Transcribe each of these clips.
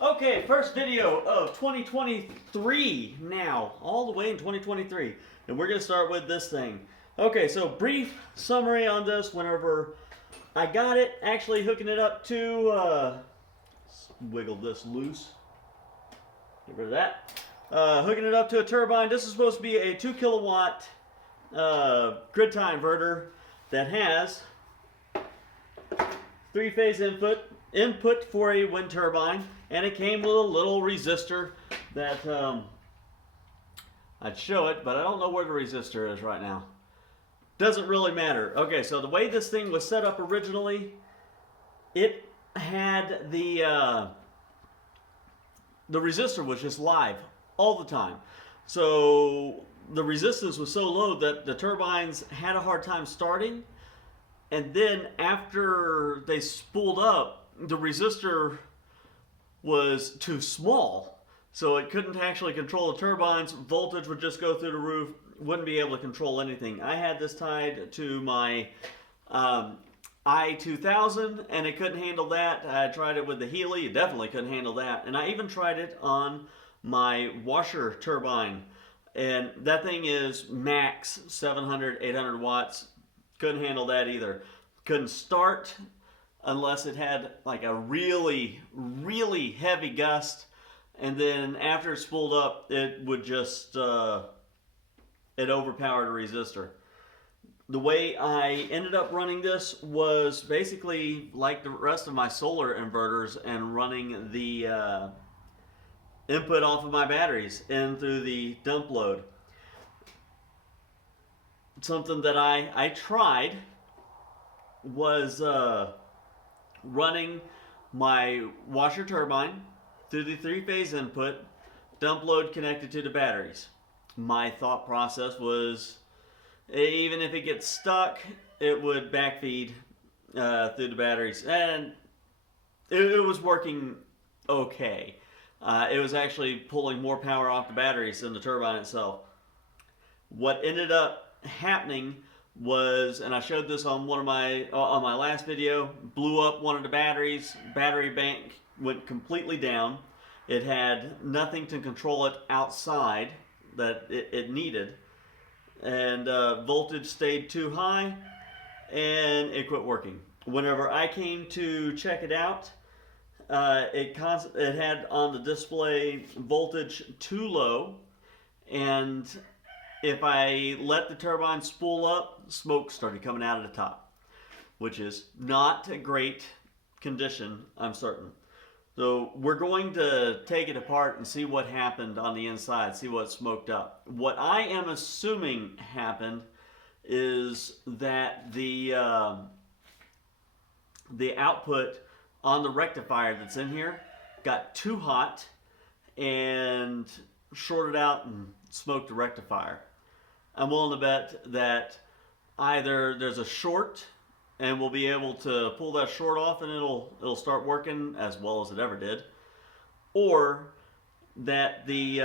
Okay, first video of 2023 now, all the way in 2023. And we're going to start with this thing. Okay, so brief summary on this. Whenever I got it, actually hooking it up to, wiggle this loose, get rid of that. Hooking it up to a turbine. This is supposed to be a 2 kilowatt grid tie inverter that has 3-phase input for a wind turbine, and it came with a little resistor that I'd show it, but I don't know where the resistor is right now. Doesn't really matter. Okay, so the way this thing was set up originally, it had the resistor was just live all the time. So the resistance was so low that the turbines had a hard time starting. And then after they spooled up, the resistor was too small. So it couldn't actually control the turbines. Voltage would just go through the roof. Wouldn't be able to control anything. I had this tied to my i2000 and it couldn't handle that. I tried it with the Healy. It definitely couldn't handle that. And I even tried it on my washer turbine. And that thing is max 700, 800 watts. Couldn't handle that either. Couldn't start unless it had like a really, really heavy gust. And then after it spooled up, it would just, it overpowered a resistor. The way I ended up running this was basically like the rest of my solar inverters and running the input off of my batteries in through the dump load. Something that I tried was running my washer turbine through the 3-phase input, dump load connected to the batteries. My thought process was, even if it gets stuck, it would backfeed through the batteries, and it was working okay. It was actually pulling more power off the batteries than the turbine itself. What ended up happening was, and I showed this on one of my last video, blew up one of the batteries. Battery bank went completely down. It had nothing to control it outside that it needed, and voltage stayed too high and it quit working. Whenever I came to check it out, it had on the display voltage too low, and if I let the turbine spool up, smoke started coming out of the top, which is not a great condition, I'm certain. So we're going to take it apart and see what happened on the inside, see what smoked up. What I am assuming happened is that the output on the rectifier that's in here got too hot and shorted out and smoked the rectifier. I'm willing to bet that either there's a short and we'll be able to pull that short off and it'll start working as well as it ever did, or that the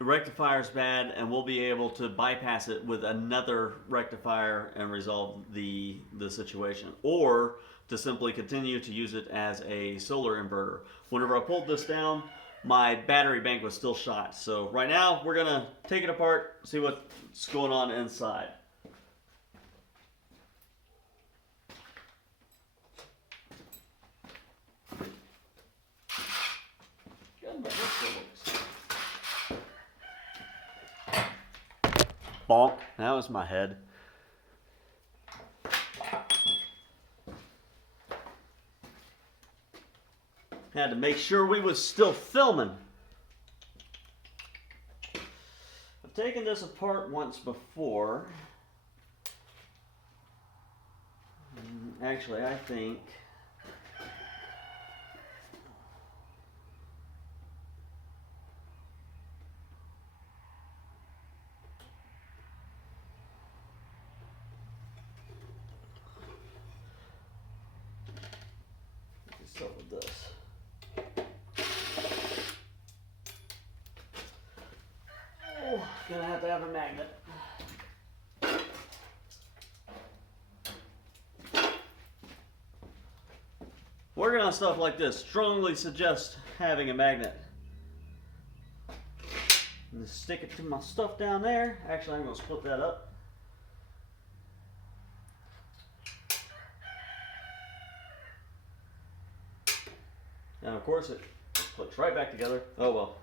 rectifier is bad and we'll be able to bypass it with another rectifier and resolve the situation, or to simply continue to use it as a solar inverter. Whenever I pulled this down, my battery bank was still shot. So right now we're gonna take it apart, see what's going on inside. Bonk, that was my head. Had to make sure we was still filming. I've taken this apart once before. Actually, I think start with this. Oh, gonna have to have a magnet. Working on stuff like this, strongly suggest having a magnet. And just stick it to my stuff down there. Actually, I'm going to split that up. And of course, it clicks right back together. Oh well.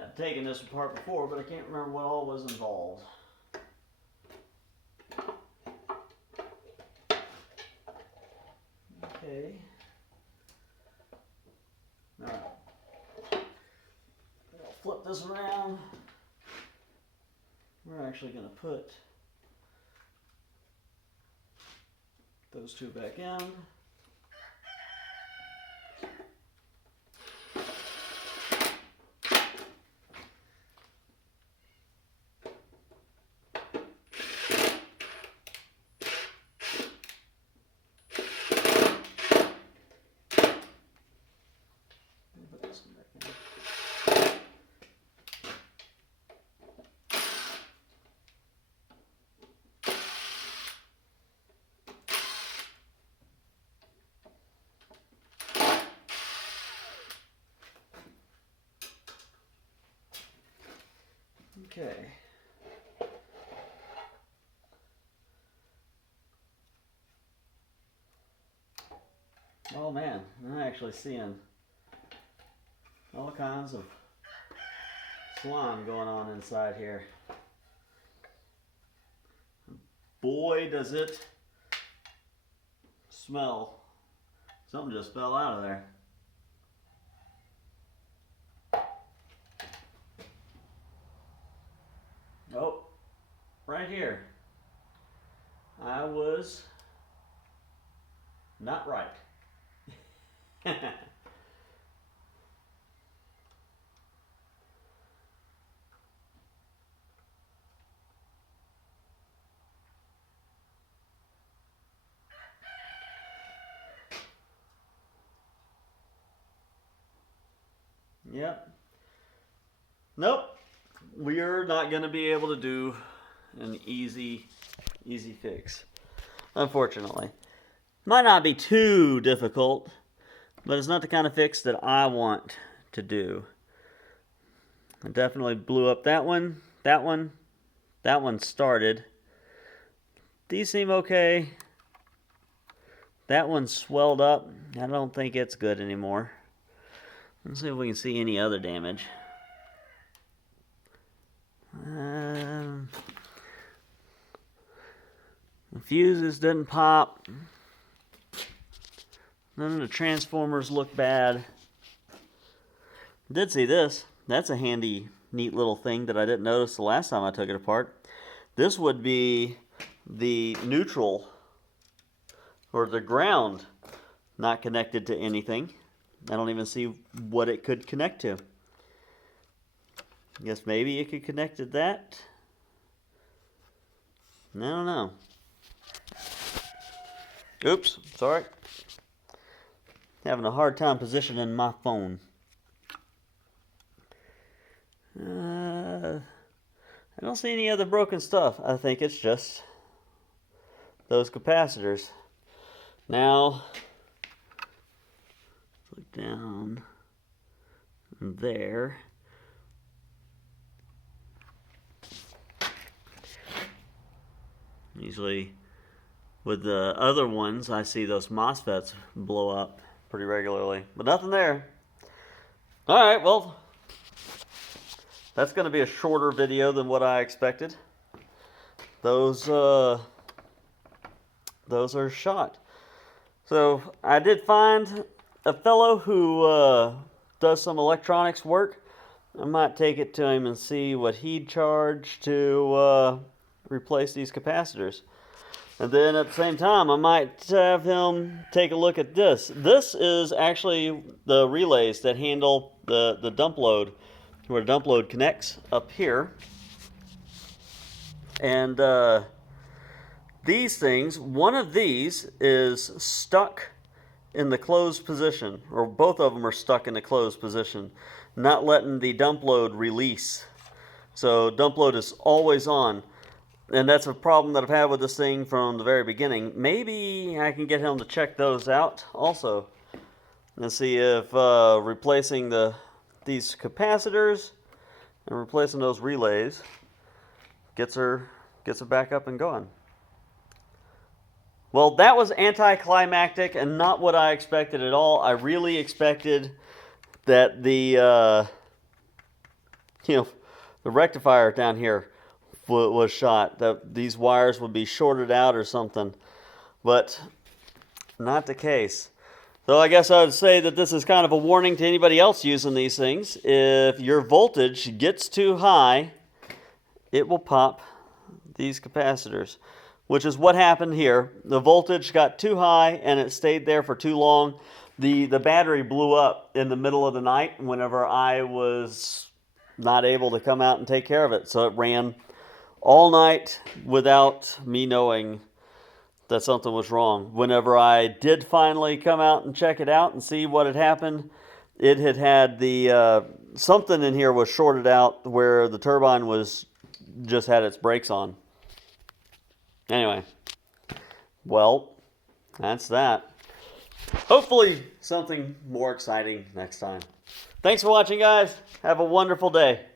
I've taken this apart before, but I can't remember what all was involved. Okay. Alright. I'll flip this around. We're actually going to put those two back in. Okay. Oh man, I'm actually seeing all kinds of slime going on inside here. Boy, does it smell. Something just fell out of there. Oh, right here. I was not right. Yep. Nope. We're not going to be able to do an easy fix, unfortunately. Might not be too difficult, but it's not the kind of fix that I want to do. I definitely blew up that one, that one started. These seem okay. That one swelled up. I don't think it's good anymore. Let's see if we can see any other damage. The fuses didn't pop. None of the transformers look bad. Did see this. That's a handy, neat little thing that I didn't notice the last time I took it apart. This would be the neutral, or the ground, not connected to anything. I don't even see what it could connect to. I guess maybe it could connect to that. I don't know. Oops, sorry. Having a hard time positioning my phone. I don't see any other broken stuff. I think it's just those capacitors. Now, look down there. Usually with the other ones, I see those MOSFETs blow up pretty regularly, but nothing there. Alright, well, that's going to be a shorter video than what I expected. Those are shot. So I did find a fellow who does some electronics work. I might take it to him and see what he'd charge to replace these capacitors. And then at the same time, I might have him take a look at this. This is actually the relays that handle the dump load, where the dump load connects up here. And these things, one of these is stuck in the closed position, or both of them are stuck in the closed position, not letting the dump load release. So dump load is always on. And that's a problem that I've had with this thing from the very beginning. Maybe I can get him to check those out also and see if replacing these capacitors and replacing those relays gets her back up and going. Well, that was anticlimactic and not what I expected at all. I really expected that the rectifier down here was shot, that these wires would be shorted out or something, but not the case. So I guess I would say that this is kind of a warning to anybody else using these things. If your voltage gets too high, it will pop these capacitors, which is what happened here. The voltage got too high and it stayed there for too long. The battery blew up in the middle of the night whenever I was not able to come out and take care of it. So it ran all night without me knowing that something was wrong. Whenever I did finally come out and check it out and see what had happened, it had the something in here was shorted out where the turbine was just had its brakes on. Anyway, well, that's that. Hopefully something more exciting next time. Thanks for watching, guys. Have a wonderful day.